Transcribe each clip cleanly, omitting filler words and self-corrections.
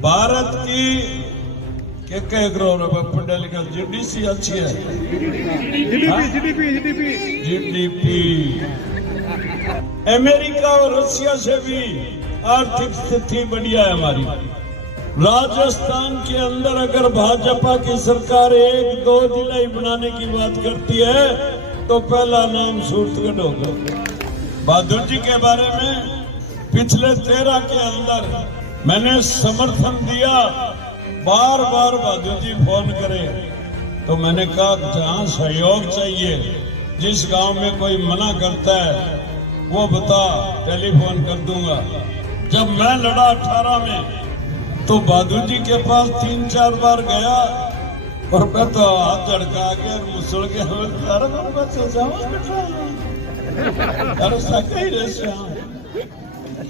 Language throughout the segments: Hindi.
भारत की क्या कह रहा पढ़ा लिखा जीडीसी अच्छी है, जीडीपी अमेरिका और रशिया से भी आर्थिक स्थिति बढ़िया है हमारी। राजस्थान के अंदर अगर भाजपा की सरकार 1-2 जिला बनाने की बात करती है तो पहला नाम सूरतगढ़ होगा। बहादुर जी के बारे में पिछले 13 के अंदर मैंने समर्थन दिया, बार बार बहादुर जी फोन करे तो मैंने कहा जहां सहयोग चाहिए, जिस गांव में कोई मना करता है वो बता, टेलीफोन कर दूंगा। जब मैं लड़ा 18 में तो बहादुर जी के पास 3-4 बार गया और मैं तो हाथ झड़का के और मुसड़ के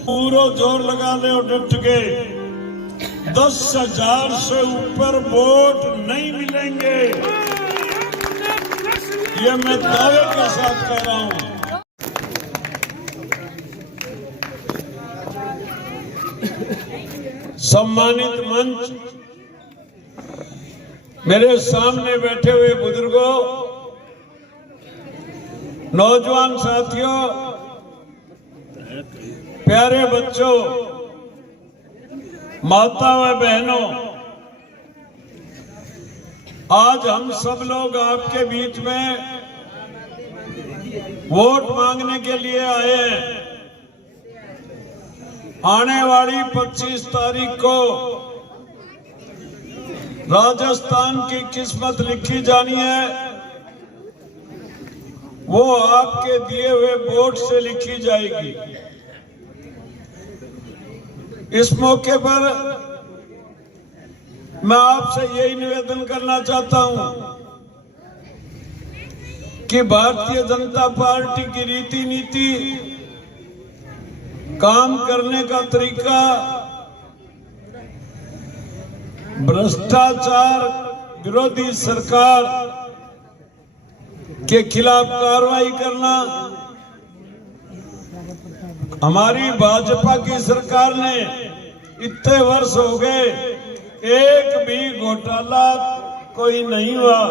पूरा जोर लगा ले और डट के 10,000 से ऊपर वोट नहीं मिलेंगे, ये मैं दावे के साथ कह रहा हूं। सम्मानित मंच, मेरे सामने बैठे हुए बुजुर्गों, नौजवान साथियों, प्यारे बच्चों, माता व बहनों, आज हम सब लोग आपके बीच में वोट मांगने के लिए आए हैं। आने वाली 25 तारीख को राजस्थान की किस्मत लिखी जानी है, वो आपके दिए हुए वोट से लिखी जाएगी। इस मौके पर मैं आपसे यही निवेदन करना चाहता हूं कि भारतीय जनता पार्टी की रीति नीति, काम करने का तरीका, भ्रष्टाचार विरोधी सरकार के खिलाफ कार्रवाई करना, हमारी भाजपा की सरकार ने इतने वर्ष हो गए एक भी घोटाला कोई नहीं हुआ,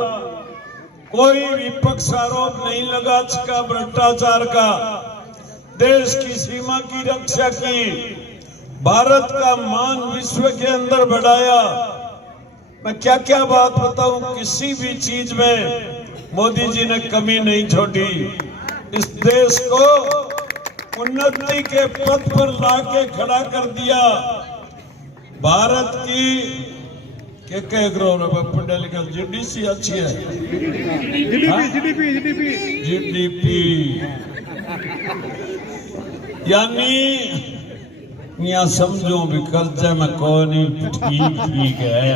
कोई विपक्ष आरोप नहीं लगा इसका भ्रष्टाचार का, देश की सीमा की रक्षा की, भारत का मान विश्व के अंदर बढ़ाया। मैं क्या क्या बात बताऊं, किसी भी चीज में मोदी जी ने कमी नहीं छोड़ी। इस देश को उन्नति के पथ पर लाके खड़ा कर दिया। भारत की क्या कह रहा पढ़ा लिखा जीडीसी अच्छी है, जीडीपी यानी या समझो भी कर्जा में कौन ठीक है।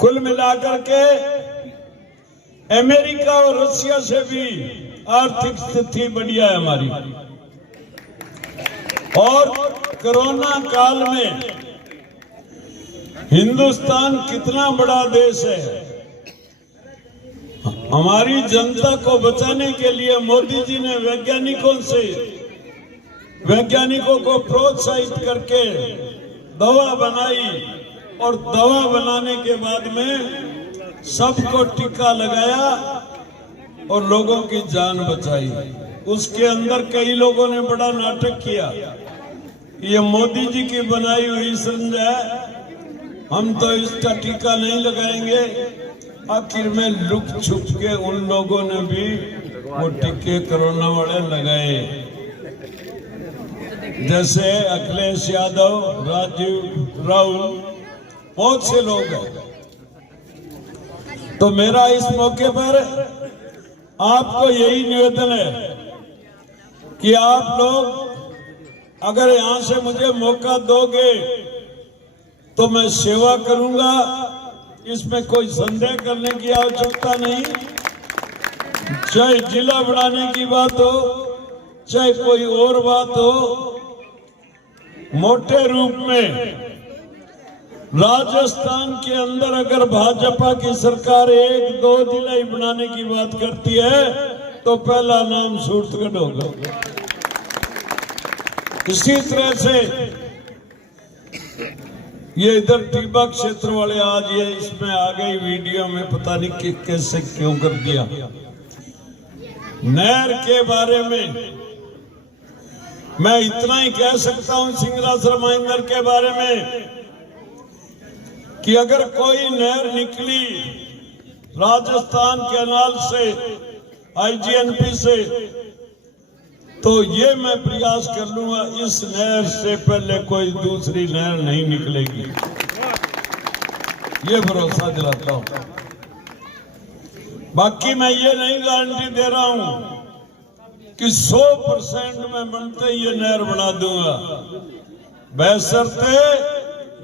कुल मिलाकर के अमेरिका और रशिया से भी आर्थिक स्थिति बढ़िया है हमारी। और कोरोना काल में हिंदुस्तान कितना बड़ा देश है, हमारी जनता को बचाने के लिए मोदी जी ने वैज्ञानिकों को प्रोत्साहित करके दवा बनाई और दवा बनाने के बाद में सबको टीका लगाया और लोगों की जान बचाई। उसके अंदर कई लोगों ने बड़ा नाटक किया, ये मोदी जी की बनाई हुई संज है, हम तो इसका टीका नहीं लगाएंगे। आखिर में लुक छुप के उन लोगों ने भी वो टीके कोरोना वाले लगाए, जैसे अखिलेश यादव, राजीव राहुल, बहुत से लोग हैं। तो मेरा इस मौके पर आपको यही निवेदन है कि आप लोग अगर यहां से मुझे मौका दोगे तो मैं सेवा करूंगा, इसमें कोई संदेह करने की आवश्यकता नहीं। चाहे जिला बढ़ाने की बात हो, चाहे कोई और बात हो, मोटे रूप में राजस्थान के अंदर अगर भाजपा की सरकार 1-2 जिला बनाने की बात करती है तो पहला नाम सूरतगढ़ होगा। इसी तरह से ये इधर टीबा क्षेत्र वाले आज ये इसमें आ गई वीडियो में, पता नहीं कि कैसे क्यों कर दिया। नहर के बारे में मैं इतना ही कह सकता हूं सिंगरासर माइंदर के बारे में कि अगर कोई नहर निकली राजस्थान कैनाल से, आईजीएनपी से, तो ये मैं प्रयास कर लूंगा इस नहर से पहले कोई दूसरी नहर नहीं निकलेगी, ये भरोसा दिलाता हूं। बाकी मैं ये नहीं गारंटी दे रहा हूं कि 100% मैं बनते ही ये नहर बना दूंगा, बशर्ते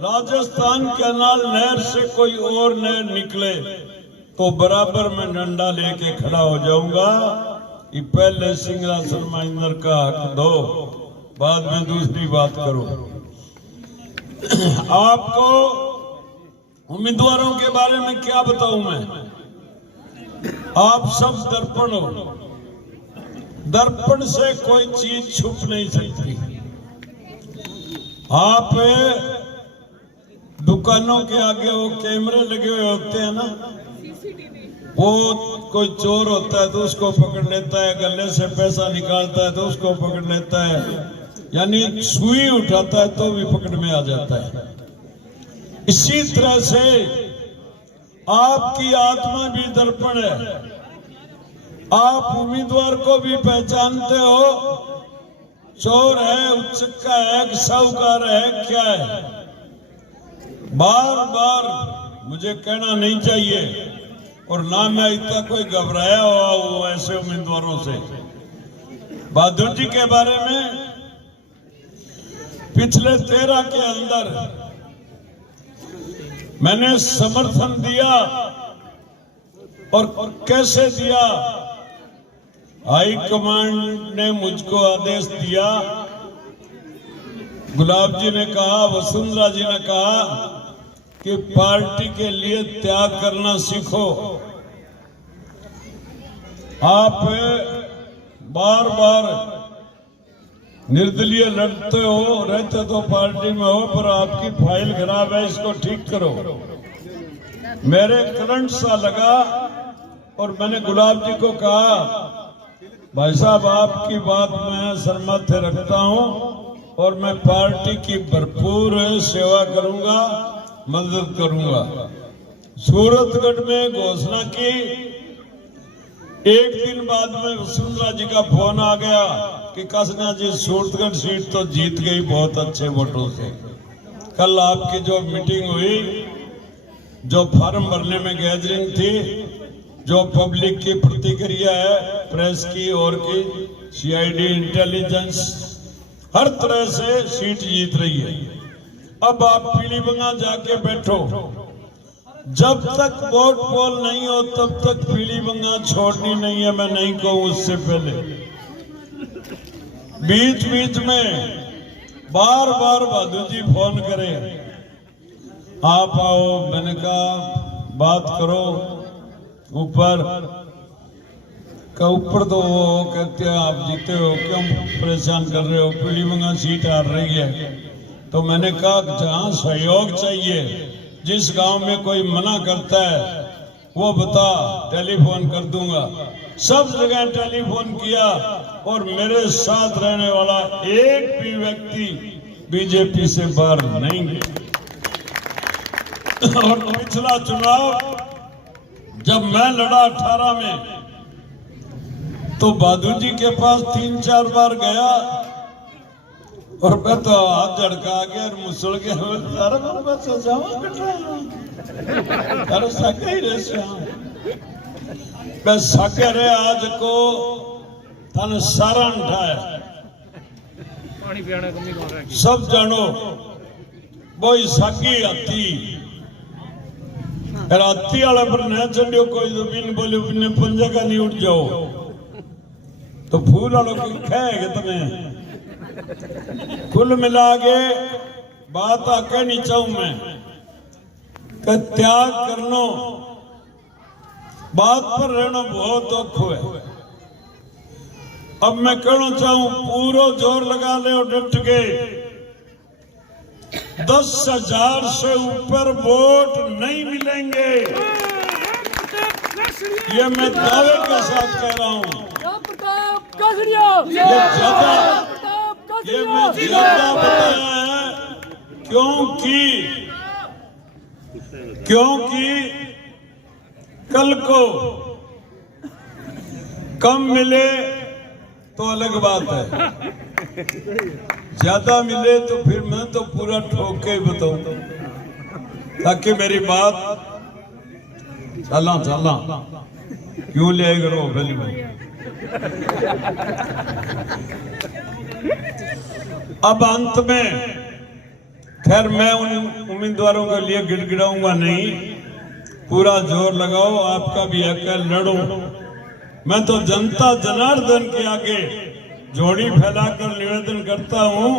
राजस्थान कैनाल नहर से कोई और नहर निकले तो बराबर मैं डंडा लेके खड़ा हो जाऊंगा कि पहले सिंगरासर माइंदर का हक दो, बाद में दूसरी बात करो। आपको उम्मीदवारों के बारे में क्या बताऊं मैं, आप सब दर्पण हो, दर्पण से कोई चीज छुप नहीं सकती। आप दुकानों के आगे वो कैमरे लगे हुए होते हैं ना, वो कोई चोर होता है तो उसको पकड़ लेता है, गले से पैसा निकालता है तो उसको पकड़ लेता है, यानी सुई उठाता है तो भी पकड़ में आ जाता है। इसी तरह से आपकी आत्मा भी दर्पण है। आप उम्मीदवार को भी पहचानते हो, चोर है, उच्चका है, साहूकार है, क्या है। बार बार मुझे कहना नहीं चाहिए और ना मैं इतना कोई घबराया हुआ हूं ऐसे उम्मीदवारों से। बहादुर जी के बारे में पिछले 13 के अंदर मैंने समर्थन दिया और कैसे दिया, हाईकमांड ने मुझको आदेश दिया, गुलाब जी ने कहा, वसुंधरा जी ने कहा कि पार्टी के लिए त्याग करना सीखो। आप बार बार निर्दलीय लड़ते हो, रहते तो पार्टी में हो, पर आपकी फाइल खराब है, इसको ठीक करो। मेरे करंट सा लगा और मैंने गुलाब जी को कहा, भाई साहब आपकी बात मैं सरमत रखता हूं और मैं पार्टी की भरपूर सेवा करूंगा, मदद करूंगा। सूरतगढ़ में घोषणा की, एक दिन बाद में वसुंधरा जी का फोन आ गया कि कसना जी सूरतगढ़ सीट तो जीत गई बहुत अच्छे वोटों से। कल आपकी जो मीटिंग हुई, जो फॉर्म भरने में गैदरिंग थी, जो पब्लिक की प्रतिक्रिया है, प्रेस की और की, सीआईडी, इंटेलिजेंस, हर तरह से सीट जीत रही है। अब आप पीलीबंगा जाके बैठो, जब तक वोट पोल नहीं हो तब तक पीलीबंगा छोड़नी नहीं है, मैं नहीं कहूं उससे पहले। बीच बीच में बार बार बहादुर जी फोन करे, आप आओ, मैंने कहा बात करो ऊपर का, ऊपर तो वो कहते हैं आप जीते हो, क्यों परेशान कर रहे हो, पीलीबंगा सीट हार रही है। तो मैंने कहा जहां सहयोग चाहिए, जिस गांव में कोई मना करता है वो बता, टेलीफोन कर दूंगा। सब जगह टेलीफोन किया और मेरे साथ रहने वाला एक भी व्यक्ति बीजेपी से बाहर नहीं गया। और पिछला चुनाव जब मैं लड़ा 18 में, तो बहादुर जी के पास 3-4 बार गया और मैं तो हाथ झड़का के और मुसल के साके रे आज को तन सारा उठाए, सब जानो बोई साकी हाथी हाथी वाले पर न चढ़ियो, कोई तो बिन बोले बिन पंजा का नहीं उठ जाओ, तो फूल वालों को कहेगा तुम्हें। कुल मिला के बात आके नहीं चाहूं मैं कि त्याग करनो, बात पर रहना बहुत औखो है। अब मैं कहना चाहूं पूरा जोर लगा ले और डट के 10,000 से ऊपर वोट नहीं मिलेंगे, ये मैं दावे के साथ कह रहा हूं। ये मैं ज्यादा बताया है क्योंकि कल को कम मिले तो अलग बात है, ज्यादा मिले तो फिर मैं तो पूरा ठोक के ही बताऊं, ताकि मेरी बात चला क्यों ले करो पहली बात। अब अंत में खैर मैं उन उम्मीदवारों के लिए गिड़गिड़ाऊंगा नहीं, पूरा जोर लगाओ, आपका भी हक है, लड़ो। मैं तो जनता जनार्दन के आगे जोड़ी फैलाकर निवेदन करता हूं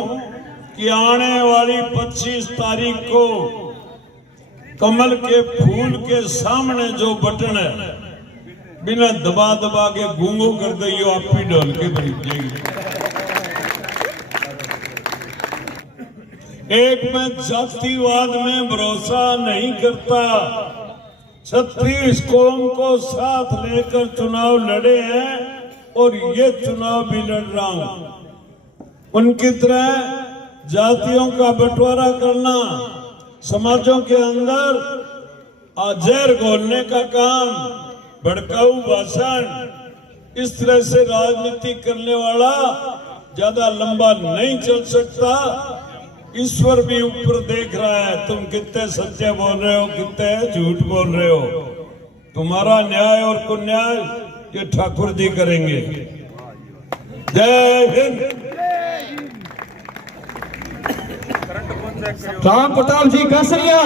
कि आने वाली 25 तारीख को कमल के फूल के सामने जो बटन है बिना दबा के गूंगो कर दियो, आप ही ढोल के बैठ जाएगी। एक मैं जातिवाद में भरोसा नहीं करता, 36 कौम को साथ लेकर चुनाव लड़े हैं और ये चुनाव भी लड़ रहा हूं। उनकी तरह जातियों का बंटवारा करना, समाजों के अंदर जहर घोलने का काम, भड़काऊ भाषण, इस तरह से राजनीति करने वाला ज्यादा लंबा नहीं चल सकता। ईश्वर भी ऊपर देख रहा है, तुम कितने सच्चे बोल रहे हो, कितने झूठ बोल रहे हो। तुम्हारा न्याय और कुन्याय ये ठाकुर जी करेंगे। जय हिंद। राम प्रताप जी कसरिया।